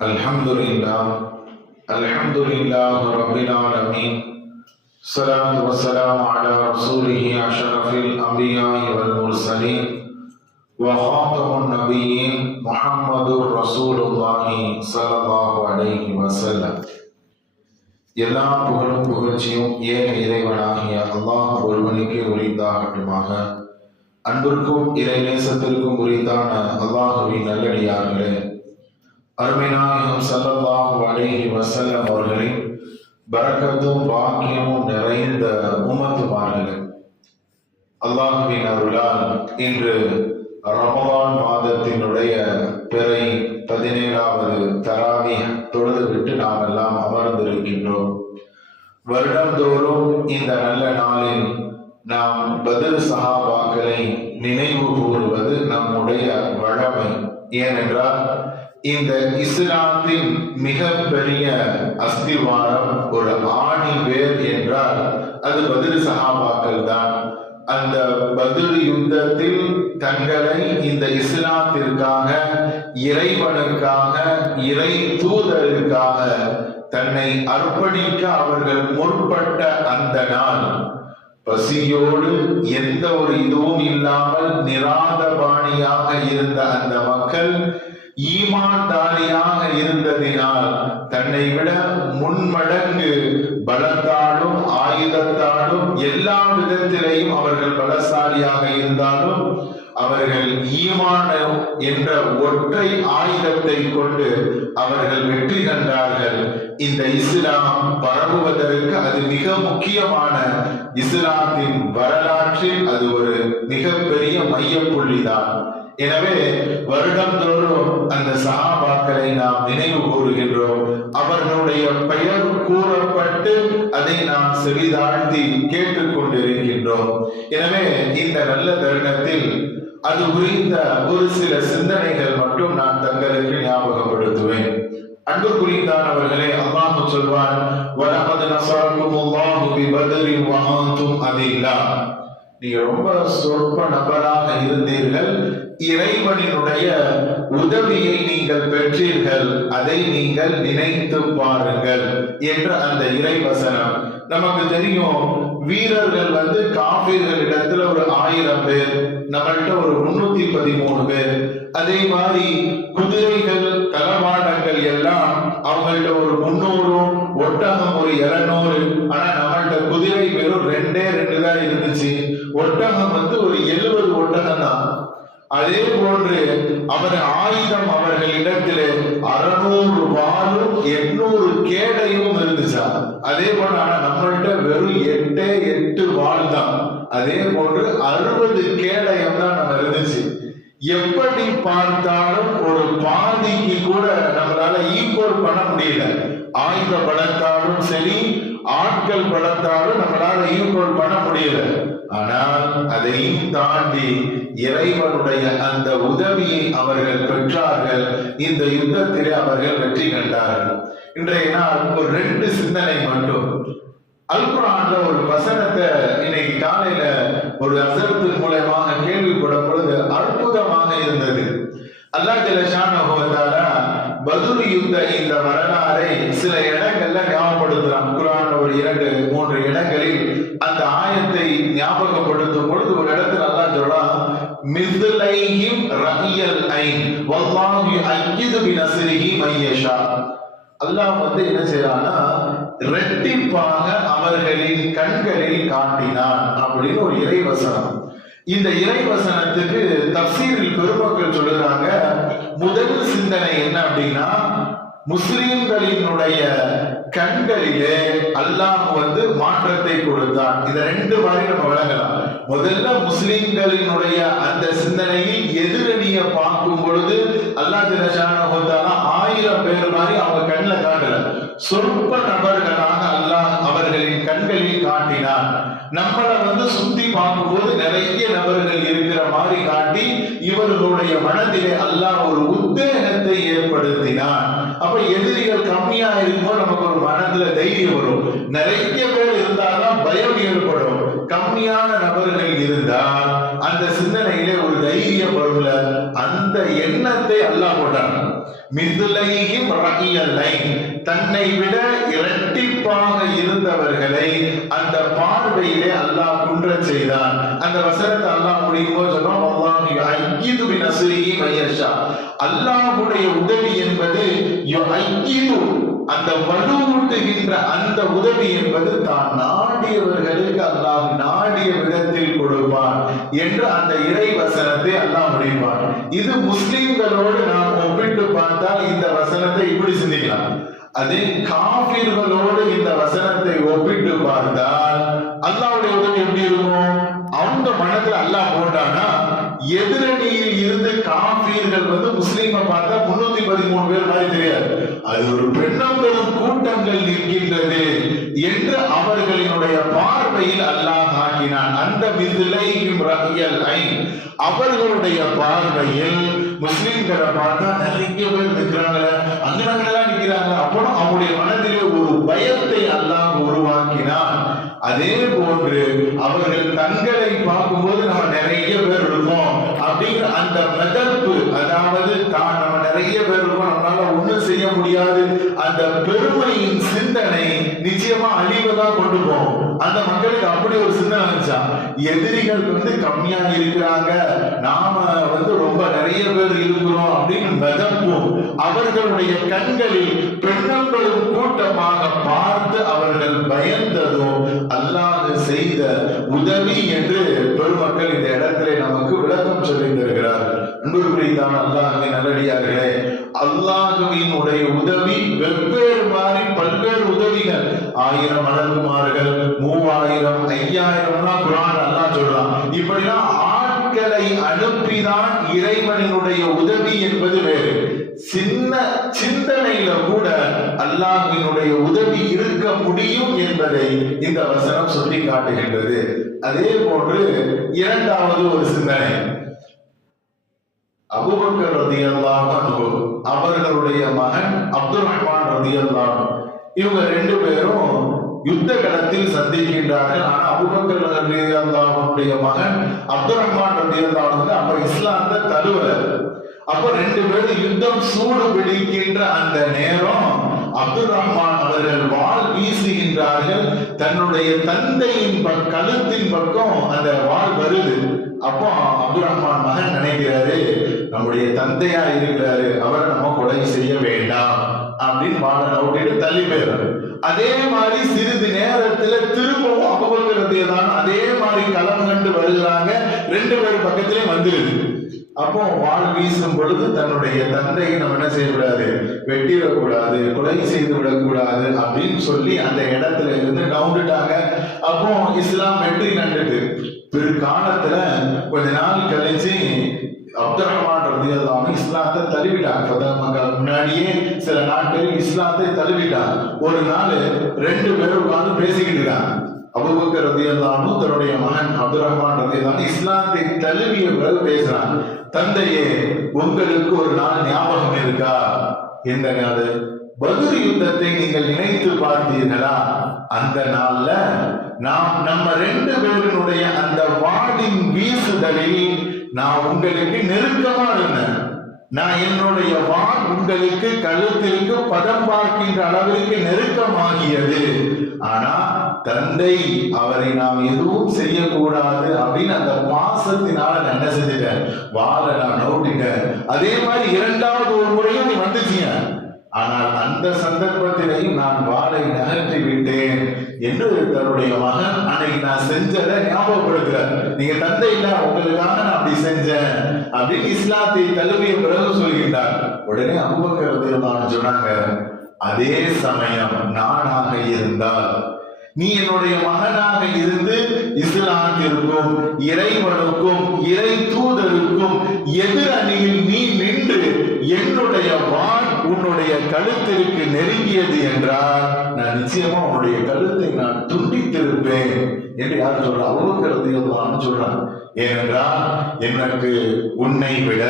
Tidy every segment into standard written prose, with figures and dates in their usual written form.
الحمد لله رب العالمين. الصلاة والسلام على رسوله أشرف الأنبياء والمرسلين وخاتم النبيين محمد رسول الله صلى الله عليه وسلم. எல்லா புகழும் புகழ்ச்சியும் ஏக இறைவனாகிய அல்லாஹ் ஒருவனுக்கே உரித்தாகட்டுமாக. அன்பிற்கும் இறை நேசத்திற்கும் உரித்தான அல்லாஹுவின் நல்லடியார்களே, அருமை நாயகம் ஸல்லல்லாஹு அலைஹி வஸல்லம் அவர்களின் பரக்கத்தும் பாக்கியமும் நிறைந்த உம்மத்துமார்களே, அல்லாஹுவின் அருளால் இன்று ரமலான் மாதத்தினுடைய பிறை 17வது தராவீஹ் தொழுதுவிட்டு நாம் எல்லாம் அமர்ந்திருக்கின்றோம். வருடந்தோறும் இந்த நல்ல நாளில் நாம் பத்ர் சஹாபாக்களை நினைவு கூறுவது நம்முடைய வழமை. ஏனென்றால் இந்த இஸ்லாத்தின் மிக பெரிய அஸ்திவாரம், ஒரு ஆணி வேர் என்றால் அது பத்ர் சஹாபாக்கள் தான். அந்த பத்ர் யுத்தத்தில் தங்களை இந்த இஸ்லாத்திற்காக, இறைவனுக்காக, இறை தூதருக்காக தன்னை அர்ப்பணிக்க அவர்கள் முற்பட்ட அந்த நாள், பசியோடு எந்த ஒரு இதுவும் இல்லாமல் நிராதபாணியாக இருந்த அந்த மக்கள் ஈமான்தாரியாக இருந்ததினால் தன்னை விட முன்மடங்கு பலத்தாலும் ஆயுதத்தாலும் எல்லா விதத்திலேயும் அவர்கள் பலசாலியாக இருந்தாலும் அவர்கள் ஈமான் என்ற ஒற்றை ஆயுதத்தை கொண்டு அவர்கள் வெற்றி கண்டார்கள். இந்த இஸ்லாம் பரவுவதற்கு அது மிக முக்கியமான, இஸ்லாத்தின் வரலாற்றில் அது ஒரு மிகப்பெரிய மையப்புள்ளிதான். எனவே வருடந்தோறும் அந்த சஹாபாக்களை நாம் நினைவு கூறுகின்றோம். அவர்களுடைய பெயர் கூறப்பட்டு அதை நாம் செவிதாழ்த்தி கேட்டுக்கொண்டிருக்கின்றோம். எனவே இந்த நல்ல தருணத்தில் அது குறித்த ஒரு சில சிந்தனைகள் மட்டும் நான் தங்களுக்கு ஞாபகப்படுத்துவேன். அன்பு குறித்தானவர்களே, அல்லாஹ் சொல்வான், வலகத் நஸரகுமுல்லாஹு பிபத்ரின் வ அன்தும் அதில்லா. நீங்க ரொம்ப சொற்ப நபராக இருந்தீர்கள், இறைவனினுடைய உதவியை நீங்கள் பெற்றீர்கள், அதை நீங்கள் நினைத்து பாருங்கள் என்ற அந்த இறைவசனம். நமக்கு தெரியும், வீரர்கள் காஃபிர்கள் இடத்துல ஒரு 1000 பேர், நம்மள்கிட்ட ஒரு 313 பேர். அதே மாதிரி குதிரைகள், தளவாடங்கள் எல்லாம் அவங்கள்ட்ட ஒரு 300, ஒட்டகம் ஒரு 200. ஆனா நம்மள்ட்ட குதிரை வெறும் 2 தான் இருந்துச்சு. ஒட்டகம் ஒரு 70 ஒட்டகம் தான். அதே போன்று ஆயுதம் அவர்களிடத்திலே 600 வாளும் 800 கேடையும் இருந்துச்சா. அதே போல ஆனா நம்மள்கிட்ட வெறும் 8 வாள் தான். அதே போன்று 60 கேடயம் தான் நம்ம இருந்துச்சு. எப்படி பார்த்தாலும் ஒரு பாதிக்கு கூட நம்மளால ஈக்குவல் பண்ண முடியல. ஆயுத பலத்தாலும் சரி, ஆட்கள் பலத்தாலும் நம்மளால ஈக்குவல் பண்ண முடியல. ஆனால் அதையும் தாண்டி இறைவனுடைய அந்த உதவியை அவர்கள் பெற்றார்கள். இந்த யுத்தத்திலே அவர்கள் வெற்றி கண்டார்கள். இன்றைய நாள் ஒரு 2 சிந்தனை மட்டும். அல் குர்ஆன்ல ஒரு வசனத்தை இன்னைக்கு காலையில ஒரு அசரத்தின் மூலமாக கேள்விப்படும் பொழுது அற்புதமாக இருந்தது. அல்லாஹ் ஜல்ல ஷானஹு வ தஆலா பத்ர் யுத்த இந்த வரலாறை சில இடங்கள்ல ஞாபகப்படுத்துறான். குர்ஆன்ல ஒரு 2-3 இடங்களில் அந்த ஆயத்தை ஞாபகப்படுத்தும் பொழுது ஒரு இடத்துல அல்லாஹ் சொல்றான், மிஸ்லைஹிம் ரஹியல் ஐன் வல்லாஹு யுஅய்யிது பினஸ்ரிஹி மையஷா. அல்லாஹ் என்ன செய்யறான்னா, இரட்டிப்பாக அவர்களின் கண்களில் காட்டினான் அப்படின்னு ஒரு இறைவசனம். இந்த இறைவசனத்துக்கு தஃசீரில் பெருமக்கள் சொல்லுறாங்க, முதல் சிந்தனை என்ன அப்படின்னா, முஸ்லிம்களினுடைய கண்களிலே அல்லாஹ் மாற்றத்தை கொடுத்தான். இத 2 மாதிரி நம்ம விளங்கலாம். முதல்ல முஸ்லிம்களினுடைய அந்த சிந்தனையில் எதிரணியை பார்க்கும் பொழுது அல்லாஹ் ஜல்ல ஷானஹு வ தஆலா 1000 பேர் மாதிரி அவங்க கண்ணில் காட்டல, சொற்ப நபர்களாக அல்லாஹ் அவர்களின் கண்களில் காட்டினான். நம்மளை சுத்தி பார்க்கும்போது நிறைய நபர்கள் இருக்கிற மாதிரி காட்டி இவர்களுடைய மனதிலே அல்லாஹ் ஒரு உத்வேகத்தை ஏற்படுத்தினான். அப்ப எதிரிகள் கம்மியா இருக்கும்போது நமக்கு ஒரு மனதுல தைரியம் வரும். நிறைய பேர் இருந்தால்தான் பயம் ஏற்படும். கம்மியான நபர்கள் இருந்தால் அந்த சிந்தனையிலே ஒரு தைரியம் வரும்ல, அந்த எண்ணத்தை அல்லாஹ் போட்டான். மிதுலைஹிம் ரஇயலை, தன்னை விட இரட்டிப்பாக இருந்தவர்களை அந்த பார்வையிலே அல்லாஹ் குன்ற செய்தான். அந்த வசனத்தை அல்லாஹ் முடியும்போது சொல்றோம், அல்லாஹ் யுஅய்யிது பினஸ்ரிஹி மய்யஷா. அல்லாஹ்வுடைய உதவி என்பது யுஅய்யிது, அந்த வலுவூட்டுகின்ற அந்த உதவி என்பது தான் நாடியவர்களுக்கு அல்லாஹ் நாடிய விதத்தில் கொடுப்பான் என்று அந்த இறை வசனத்தை அல்லாஹ் முடிப்பான். இது முஸ்லிம்களோடு நாம் ஒப்பிட்டு பார்த்தால் இந்த வசனத்தை இப்படி சிந்திக்கலாம். அதே காபிர்களோடு இந்த வசனத்தை ஒப்பிட்டு பார்த்தால் அல்லாஹ்வுடைய உதவி எப்படி இருக்கும்? அவங்க மனத்துல அல்லாஹ் போட்டானா, எதிரணியில் இருந்து காபீர்கள் முஸ்லீமை பார்த்தா 313 பேர் மாதிரி தெரியாது, அது ஒரு பெண்ணம்பெரும் கூட்டங்கள் நிற்கின்றது என்று அவர்களினுடைய பார்வையில் அல்லாஹ் ஆக்கினான். அந்த மிதுலைஹிம் ரஇயல் ஐன், அவர்களுடைய பார்வையில் முஸ்லிம்களை பார்த்தா நிறைய பேர் நிற்கிறாங்க, அங்கெல்லாம் நிற்கிறாங்க. அப்புறம் அவங்களுடைய மனதிலே ஒரு பயத்தை அல்லாஹ் உருவாக்கினான். அதே போன்று அவர்கள் தங்களை பார்க்கும்போது நம்ம நிறைய பேர் இருக்கோம் அப்படிங்கிற அந்த மெதப்பு, அதாவது தான் நம்ம நிறைய பேர் இருக்கோம், நம்மளால ஒண்ணும் செய்ய முடியாது, அந்த பெருமையின் சிந்தனை நிச்சயமா அழிவதான் கொண்டு போகும். அந்த மக்களுக்கு அப்படி ஒரு சிந்தனை இருந்துச்சா, எதிரிகள் கம்மியா இருக்கிறாங்க, நாம ரொம்ப நிறைய பேர் இருக்கிறோம் அப்படின்னு மெதப்பும் அவர்களுடைய கண்களில் பெண்ணங்களும் கூட்டமாக பார்த்து அவர்கள் பயந்ததும் அல்லாஹ் செய்த உதவி என்று பெருமக்கள் இந்த இடத்திலே நமக்கு விளக்கம் சொல்லி தருகிறார். அன்புக்குரியதான அல்லாஹ்வின் நல்லடியார்களே, அல்லாஹ்வினுடைய உதவி வெவ்வேறு மாதிரி பல்வேறு உதவிகள், 1000 மலக்குமார்கள், 3000, 5000 குர்ஆன் அல்லாஹ் சொல்றான். இப்படிலாம் ஆட்களை அனுப்பிதான் இறைவனுடைய உதவி என்பது வேறு. சின்ன சிந்தனையில கூட அல்லாஹ்வினுடைய உதவி இருக்க முடியும் என்பதை இந்த வசனம் சொல்லி காட்டுகின்றது. அதே போன்று இரண்டாவது ஒரு சிந்தனை, அபூபக்கர் ரலியல்லாஹு அன்ஹு அவர்களுடைய மகன் அப்துல் ரஹ்மான் ரலியல்லாஹு அன்ஹு, இவங்க 2 பேரும் யுத்த களத்தில் சந்திக்கின்றார்கள். ஆனா அபூபக்கர் ரலியல்லாஹு அன்ஹுடைய மகன் அப்துல் ரஹ்மான் ரலியல்லாஹு அன்ஹு அப்ப இஸ்லாத்தை தழுவல. அப்ப 2 பேரும் யுத்தம் சூடு பிடிக்கின்ற அந்த நேரம் அப்துல் ரஹ்மான் அவர்கள் வாள் வீசுகின்றார்கள். தன்னுடைய தந்தையின் கழுத்தின் பக்கம் அந்த வாள் வருது. அப்போ அப்துல் ரஹ்மான் மகன் நினைக்கிறாரு, நம்முடைய தந்தையா இருக்கிறாரு, அவரை நம்ம கொலை செய்ய வேண்டாம் அப்படின்னு வாழை நோட்டிட்டு தள்ளி போயிடுறாரு. அதே மாதிரி சிறிது நேரத்துல திரும்பவும் அபூபக்கர் அதே மாதிரி களம் கண்டு வருகிறாங்க. 2 பேர் பக்கத்திலே வந்துருது. அப்போ வாள் வீசும் பொழுது தன்னுடைய தந்தையை நம்ம என்ன செய்யக்கூடாது, வெட்டிடக்கூடாது, கொலை செய்து விடக்கூடாது அப்படின்னு சொல்லி அந்த இடத்துல இருந்து நவுண்டுட்டாங்க. அப்போ இஸ்லாம் வெற்றி கண்டுட்டு பிற்காலத்துல கொஞ்ச நாள் கழிச்சு அப்துல் ரஹ்மான் ரலியல்லாஹு அன்ஹு இஸ்லாத்தை தழுவிட்டாங்க. முன்னாடியே சில நாட்களில் இஸ்லாத்தை தழுவிட்டாங்க. ஒரு நாள் 2 பேரும் உட்கார்ந்து பேசிக்கிட்டு இருக்காங்க. அபூபக்கர் ரலியல்லாஹு அன்ஹு தன்னுடைய மகன் அப்துல் ரஹ்மான் ரலியல்லாஹு அன்ஹு இஸ்லாத்தை தழுவிய பிறகு பேசுறாங்க, தந்தையே உங்களுக்கு ஒரு நாள் ஞாபகம் இருக்கா? எந்த நாள்? பத்ர் யுத்தத்தை நீங்கள் நினைத்து பார்த்தீர்களா? அந்த நாள்ல நாம் நம்ம 2 பேருடைய அந்த வாளின் வீசுதலில் நான் உங்களுக்கு நெருக்கமா இருந்தேன். நான் என்னுடைய வாள் உங்களுக்கு கழுத்திற்கு பதம் பார்க்கின்ற அளவிற்கு நெருக்கமாகியது. ஆனா தந்தை அவரை நாம் எதுவும் செய்யக்கூடாது அப்படின்னு அந்த பாசத்தினால நான் என்ன செஞ்சுட்டேன், வாளை நான் நோட்டிட்டேன். அதே மாதிரி 2வது ஒரு முறையும் நீ வந்துச்சீங்க, ஆனால் அந்த சந்தர்ப்பத்திலையும் நான் வாளை நகர்த்தி விட்டேன் என்று தன்னுடைய மகன் அன்னைக்கு நான் செஞ்சதை ஞாபகப்படுத்துறார். நீங்க தந்தை இல்ல, உங்களுக்காக நான் அப்படி செஞ்சேன் அப்படின்னு இஸ்லாத்தை தழுவிய பிறகு சொல்கின்றார். உடனே அபூபக்கர் ரலியல்லாஹு அன்ஹு சொன்னாங்க, அதே சமயம் நானாக இருந்தால், நீ என்னுடைய மகனாக இருந்து இஸ்லாத்திற்கும் இறைவனுக்கும் இறை தூதருக்கும் எதிர் அணியில் நீ நின்று என்னுடைய வாள் உன்னுடைய கழுத்திற்கு நெருங்கியது என்றால் நான் நிச்சயமா உன்னுடைய கழுத்தை நான் துண்டித்திருப்பேன் என்று யார் சொல்றா? அபூபக்கர் ரலியல்லாஹு அன்ஹு சொல்றாங்க. ஏனென்றால் எனக்கு உன்னை விட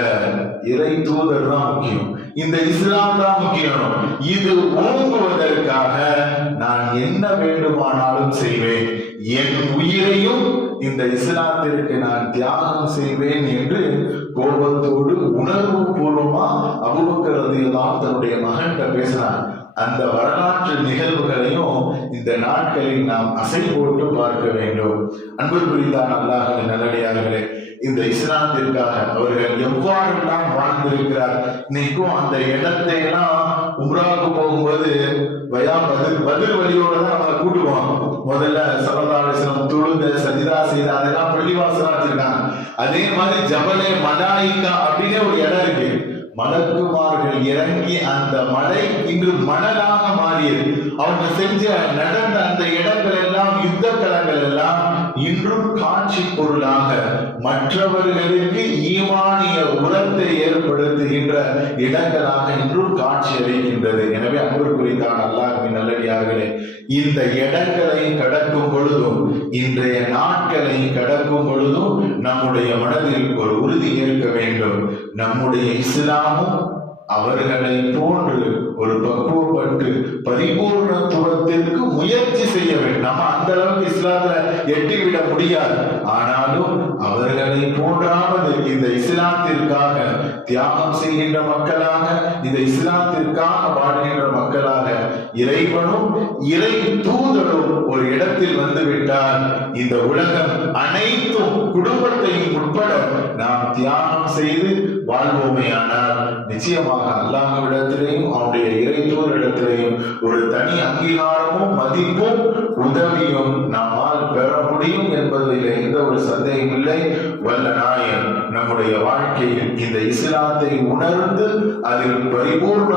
இறை தூதர் தான் முக்கியம், இந்த இஸ்லாம் தான் முக்கியம். இது ஓங்குவதற்காக நான் என்ன வேண்டுமானாலும் செய்வேன், என் உயிரையும் இந்த இஸ்லாத்திற்கு நான் தியாகம் செய்வேன் என்று கோபத்தோடு உணர்வு பூர்வமா அபூபக்கர் ரலியல்லாஹு அன்ஹு தன்னுடைய மகன்கிட்ட பேசினார். அந்த வரலாற்று நிகழ்வுகளையும் இந்த நாட்களில் நாம் அசை போட்டு பார்க்க வேண்டும். அன்பு புரிந்தான் அல்லாஹ்வின் நல்லடியார்களே, இந்த இஸ்லாத்திற்காக அவர்கள் எவ்வாறெல்லாம் வாழ்ந்திருக்கிறார். இன்னைக்கும் அந்த இடத்தை எல்லாம் உம்ராவுக்கு போகும்போது பதில் வழியோட தான் நம்மளை கூட்டுவோம். முதல்ல ஸல்லல்லாஹு அலைஹி வஸல்லம் தொழுத சஜிதா செய்த அதெல்லாம் பள்ளிவாசலா வச்சிருக்காங்க. அதே மாதிரி ஜபலே மலாயிகா அப்படின்னு ஒரு இடம் இருக்கு. மலக்குமார்கள் இறங்கி அந்த மலை இன்று மணலாக மாறியது. அவங்க செஞ்ச நடந்த அந்த இடங்கள் எல்லாம், யுத்த களங்கள் எல்லாம் இன்றும் காட்சி பொருளாக மற்றவர்களுக்கு ஈமானிய உரத்தை ஏற்படுத்துகின்ற இடங்களாக இன்றும் காட்சி அளிக்கின்றது. எனவே அன்புக்குரித்தான் அல்லாஹ்வின் நல்லடியார்களே, இந்த இடங்களை கடக்கும் பொழுதும் இன்றைய நாட்களை கடக்கும் பொழுதும் நம்முடைய மனதில் ஒரு உறுதி ஏற்க வேண்டும். நம்முடைய இஸ்லாமும் அவர்களை போன்று ஒரு பக்குவப்பட்டு பரிபூர்ணத்துவத்திற்கு முயற்சி செய்ய வேண்டும். நம்ம அந்த அளவுக்கு இஸ்லாத்துல எட்டிவிட முடியாது. ஆனாலும் அவர்களை போன்றாவது இந்த இஸ்லாத்திற்காக தியாகம் செய்கின்ற மக்களாக, இந்த இஸ்லாத்திற்காக வாழ்கின்ற மக்களாக இறைவனும் இறை தூதரும் ஒரு இடத்தில் வந்துவிட்டால் இந்த உலகம் அனைத்தும் குடும்பத்தையும் உட்பட நாம் தியாகம் செய்து வாழ்வோமேயானால் நிச்சயமாக அல்லாஹ்விடத்திலேயும் அவருடைய இறை தூதரிடத்திலேயும் ஒரு தனி அங்கீகாரமும் மதிப்பும் உதவியும் நம்மால் பெற முடியும் என்பதில் எந்த ஒரு சந்தேகம் இல்லை. வல்ல நாயன் நம்முடைய வாழ்க்கையில் இந்த இஸ்லாத்தை உணர்ந்து அதில் பரிபூர்ண